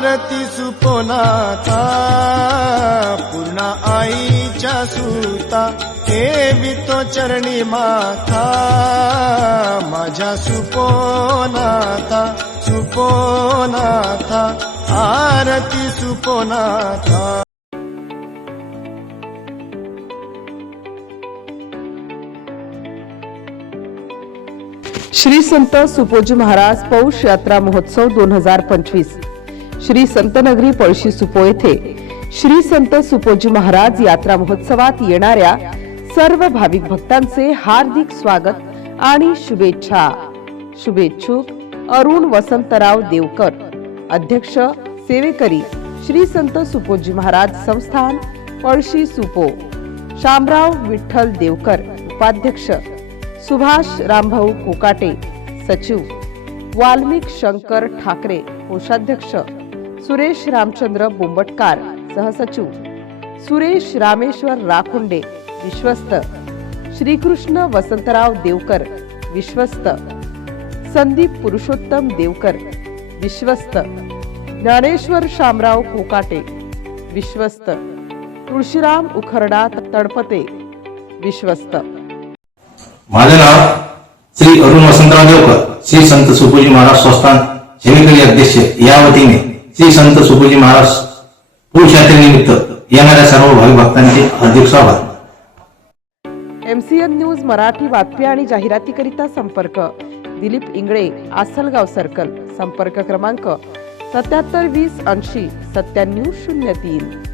आरती सुपोनाथा पूर्ण आईच्या सुता ठेवितो चरणी माथा माझ्या सुपोनाथा सुपोनाथा आरती सुपोनाथा। श्री संत सुपोजी महाराज पौष यात्रा महोत्सव 2025 श्री संत नगरी पळशी सुपो येथे श्री संत सुपोजी महाराज यात्रा महोत्सवात येणाऱ्या सर्व भाविक भक्तांचे हार्दिक स्वागत आणि शुभेच्छा। शुभेच्छुक अरुण वसंतराव देवकर, अध्यक्ष सेवेकरी श्री संत सुपोजी महाराज संस्थान पळशी सुपो, शामराव विठ्ठल देवकर उपाध्यक्ष, सुभाष रामभाऊ कोकाटे सचिव, वाल्मिक शंकर ठाकरे कोषाध्यक्ष, सुरेश रामचंद्र बोंबटकार सहसचिव, सुरेश रामेश्वर राखुंडे विश्वस्त, श्रीकृष्ण वसंतराव देवकर विश्वस्त, संदीप पुरुषोत्तम देवकर विश्वस्त, ज्ञानेश्वर शामराव कोकाटे विश्वस्त, तुळशीराम उखरडा तडपते विश्वस्त। माझे नाव श्री अरुण वसंतराव देवकर, श्री संत सुपोजी महाराज संस्थान सेवेकरी अध्यक्ष। या वतीने श्री संत सुपोजी महाराज पौष यात्रेनिमित्त येणाऱ्या सर्व भाविक भक्तांचे हार्दिक स्वागत। MCN न्यूज मराठी बातम्या आणि जाहिरातीकरिता संपर्क दिलीप इंगळे, आसलगाव सर्कल, संपर्क क्रमांक 77 20 80 97 03।